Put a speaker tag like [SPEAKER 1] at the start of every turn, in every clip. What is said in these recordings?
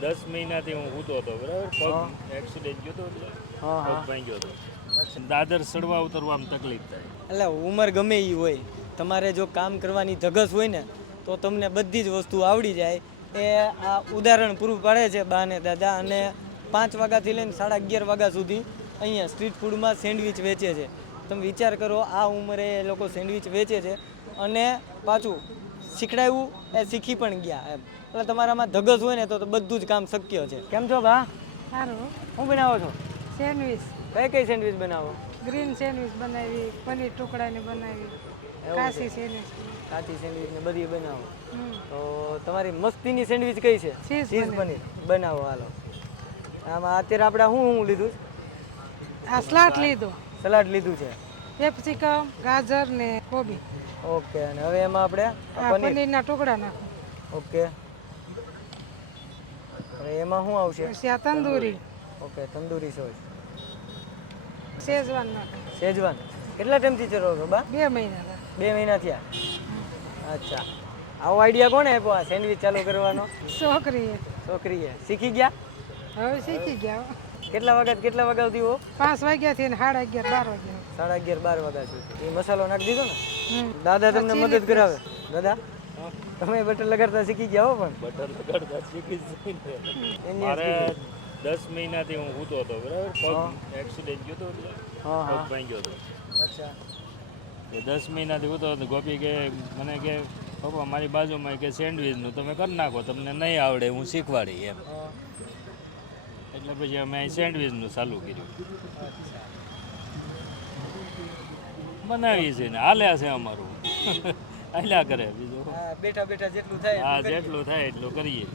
[SPEAKER 1] દસ મહિનાથી હું સૂતો હતો બરાબર. પગ એક્સિડન્ટ ગયો હતો એટલે
[SPEAKER 2] ભાઈ
[SPEAKER 1] પગ ભાંગ્યો હતો. દાદર સડવા ઉતરવામાં તકલીફ થાય.
[SPEAKER 2] એટલે ઉંમર ગમે એ હોય તમારે જો કામ કરવાની ધગસ હોય ને તો તમને બધી જ વસ્તુ આવડી જાય. એ આ ઉદાહરણ પૂરું પાડે છે બા ને દાદા અને પાંચ વાગ્યાથી લઈને સાડા અગિયાર વાગ્યા સુધી અહીંયા સ્ટ્રીટ ફૂડમાં સેન્ડવિચ વેચે છે. તમે વિચાર કરો આ ઉંમરે એ લોકો સેન્ડવિચ વેચે છે. અને પાછું શીખડાવ્યું એ શીખી પણ ગયા એમ. એટલે તમારામાં ધગસ હોય ને તો તો બધું જ કામ શક્ય છે. કેમ છો બા?
[SPEAKER 3] સારું.
[SPEAKER 2] શું બનાવો છો?
[SPEAKER 3] સેન્ડવીચ.
[SPEAKER 2] કઈ કઈ સેન્ડવિચ બનાવો?
[SPEAKER 3] ગ્રીન સેન્ડવીચ બનાવી પનીર ટુકડાની બનાવી
[SPEAKER 2] કાચી.
[SPEAKER 3] સેન્ડવીચ.
[SPEAKER 2] કાચી સેન્ડવિચ ને બધી બનાવો. તો તમારી મસ્તીની સેન્ડવિચ કઈ છે?
[SPEAKER 3] Cheese
[SPEAKER 2] cheese paneer. બનાવો હાલો. આમાં અત્યારે આપણે શું શું લીધું?
[SPEAKER 3] આ સલાડ લીધો.
[SPEAKER 2] સલાડ લીધું છે.
[SPEAKER 3] કેપ્સિકમ ગાજર ને કોબી.
[SPEAKER 2] ઓકે અને હવે એમાં આપણે પનીર.
[SPEAKER 3] પનીરના ટુકડા નાખો.
[SPEAKER 2] ઓકે. હવે એમાં શું આવશે?
[SPEAKER 3] શ્યા tandoori.
[SPEAKER 2] Okay tandoori sauce.
[SPEAKER 3] Schezwan નાખો.
[SPEAKER 2] શેજવાન કેટલા ટાઈમથી ચરો છો બા?
[SPEAKER 3] બે મહિના
[SPEAKER 2] બે મહિના થયા? અચ્છા. આવો આઈડિયા કોણે આપ્યો? આ સેન્ડવિચ ચાલુ કરવાનો?
[SPEAKER 3] છોકરીએ.
[SPEAKER 2] છોકરીએ. શીખી ગયા?
[SPEAKER 3] હવે શીખી ગયા
[SPEAKER 2] કેટલા વાગ્યા કેટલા વાગ્યા સુધી
[SPEAKER 3] પાંચ વાગ્યાથી ને સાડા અગિયાર બાર વાગ્યા.
[SPEAKER 2] સાડા અગિયાર બાર વાગ્યા સુધી. એ મસાલો નાખી દીધો ને? દાદા તમને મદદ કરાવે. દાદા તમે બટર લગાડતા શીખી ગયા હો પણ.
[SPEAKER 1] બટર લગાડતા શીખી. મારે દસ મહિનાથી હું સૂતો હતો બરાબર? પગ એક્સિડન્ટ ગયો હતો એટલે પગ
[SPEAKER 2] હા.
[SPEAKER 1] ભાંગ્યો હતો.
[SPEAKER 2] અચ્છા.
[SPEAKER 1] એ દસ મહિનાથી સૂતો હતો ગોપી કે મને કે પપ્પા મારી બાજુમાં કે સેન્ડવિચનું તમે કરી નાખો તમને નહીં આવડે હું શીખવાડી એમ. એટલે પછી અમે સેન્ડવિચનું ચાલુ કર્યું. બનાવીએ છીએ ને હાલ્યા છે અમારું. હાલ્યા કરે બીજું.
[SPEAKER 2] હા, બેઠા બેઠા જેટલું થાય
[SPEAKER 1] હા જેટલું થાય એટલું કરીએ.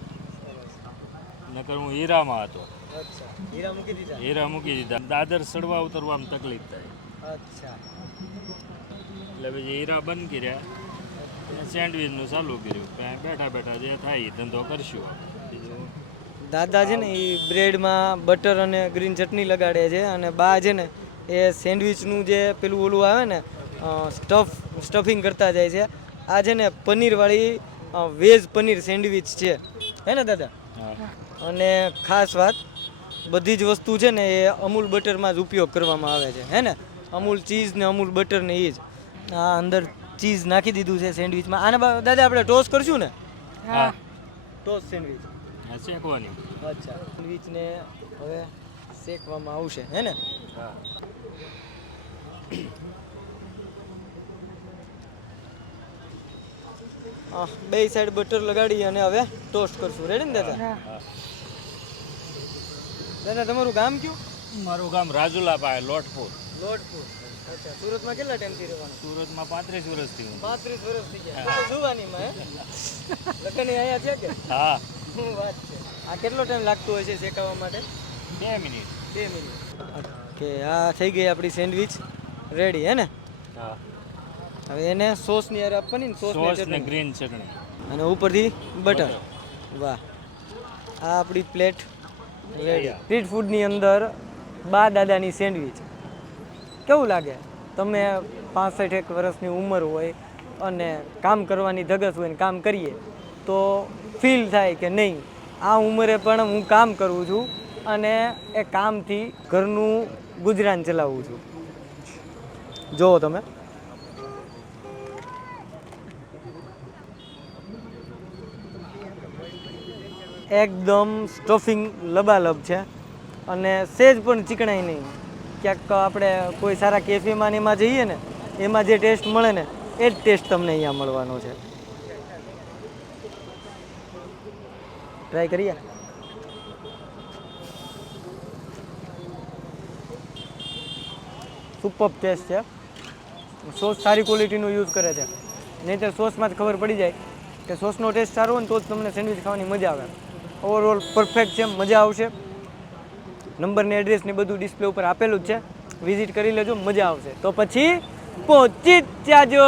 [SPEAKER 1] નકર હું હીરામાં હતો.
[SPEAKER 2] હીરા મૂકી દીધા?
[SPEAKER 1] હીરા મૂકી દીધા. દાદર સડવા ઉતરવામાં તકલીફ થાય.
[SPEAKER 2] અચ્છા.
[SPEAKER 1] એટલે પછી હીરા બંધ કર્યા. અને સેન્ડવિચનું ચાલુ કર્યું. બેઠા બેઠા જે થાય એ ધંધો કરશું
[SPEAKER 2] દાદા છે ને એ બ્રેડમાં બટર અને ગ્રીન ચટણી લગાડે છે અને બા છે ને એ સેન્ડવિચનું જે પેલું ઓલું આવે ને સ્ટફ સ્ટફિંગ કરતા જાય છે. આ છે ને પનીરવાળી વેજ પનીર સેન્ડવિચ છે. હે ને દાદા? અને ખાસ વાત બધી જ વસ્તુ છે ને એ અમૂલ બટરમાં જ ઉપયોગ કરવામાં આવે છે. હે ને? અમૂલ ચીઝ ને અમૂલ બટર ને એ જ. આ અંદર ચીઝ નાખી દીધું છે સેન્ડવિચમાં. આને દાદા આપણે ટોસ કરશું ને?
[SPEAKER 3] હા.
[SPEAKER 2] Toast sandwich.
[SPEAKER 1] શેકવાની.
[SPEAKER 2] અચ્છા. સેન્ડવિચને હવે શેકવામાં આવશે. હે ને?
[SPEAKER 1] હા.
[SPEAKER 2] બે સાઈડ બટર લગાડી અને હવે ટોસ્ટ કરશું. રેડી ને દાદા? દાદા તમારું ગામ કયું?
[SPEAKER 1] મારું ગામ રાજુલા પાસે લોટપુર.
[SPEAKER 2] લોટપુર. અચ્છા સુરતમાં કેટલા ટાઈમથી રહેવાનું?
[SPEAKER 1] સુરતમાં પાંત્રીસ વર્ષથી હું.
[SPEAKER 2] પાંત્રીસ વર્ષ થઈ ગયા. જુવાનીમાં લગ્ન અહીંયા છે કે?
[SPEAKER 1] હા.
[SPEAKER 2] શું વાત છે. આ કેટલો ટાઈમ લાગતો હોય છે શેકાવવા માટે?
[SPEAKER 1] બે મિનિટ.
[SPEAKER 2] બે મિનિટ. ઓકે આ થઈ ગઈ આપણી સેન્ડવિચ રેડી હે ને?
[SPEAKER 1] હા.
[SPEAKER 2] હવે એને સોસની અરે આપવાની ને સોસ
[SPEAKER 1] સોસ ને ગ્રીન ચટણી.
[SPEAKER 2] અને ઉપરથી બટર. વાહ. આ આપણી પ્લેટ રેડી. સ્ટ્રીટ ફૂડની અંદર બા દાદાની સેન્ડવિચ. કેવું લાગે? તમે પાસઠ એક વર્ષની ઉંમર હોય અને કામ કરવાની ધગસ હોય ને કામ કરીએ તો ફીલ થાય કે નહીં આ ઉંમરે પણ હું કામ કરું છું. અને એ કામથી ઘરનું ગુજરાન ચલાવું છું. જુઓ તમે. એકદમ સ્ટફિંગ લબાલબ છે. અને સેજ પણ ચીકણાય નહીં. ક્યાંક આપણે કોઈ સારા કેફેમાં એમાં જઈએ ને, એમાં જે ટેસ્ટ મળે ને, એ જ ટેસ્ટ તમને અહીંયા મળવાનો છે. ટ્રાય કરીએ સુપર ટેસ્ટ છે. સોસ સારી ક્વોલિટીનો યુઝ કરે છે. નહીં તો સોસમાં જ ખબર પડી જાય કે સોસનો ટેસ્ટ સારો હોય ને તો જ તમને સેન્ડવિચ ખાવાની મજા આવે. ઓવરઓલ પરફેક્ટ છે, મજા આવશે. નંબરને એડ્રેસને બધું ડિસ્પ્લે ઉપર આપેલું જ છે. વિઝિટ કરી લેજો, મજા આવશે. તો પછી પહોંચી જ જાજો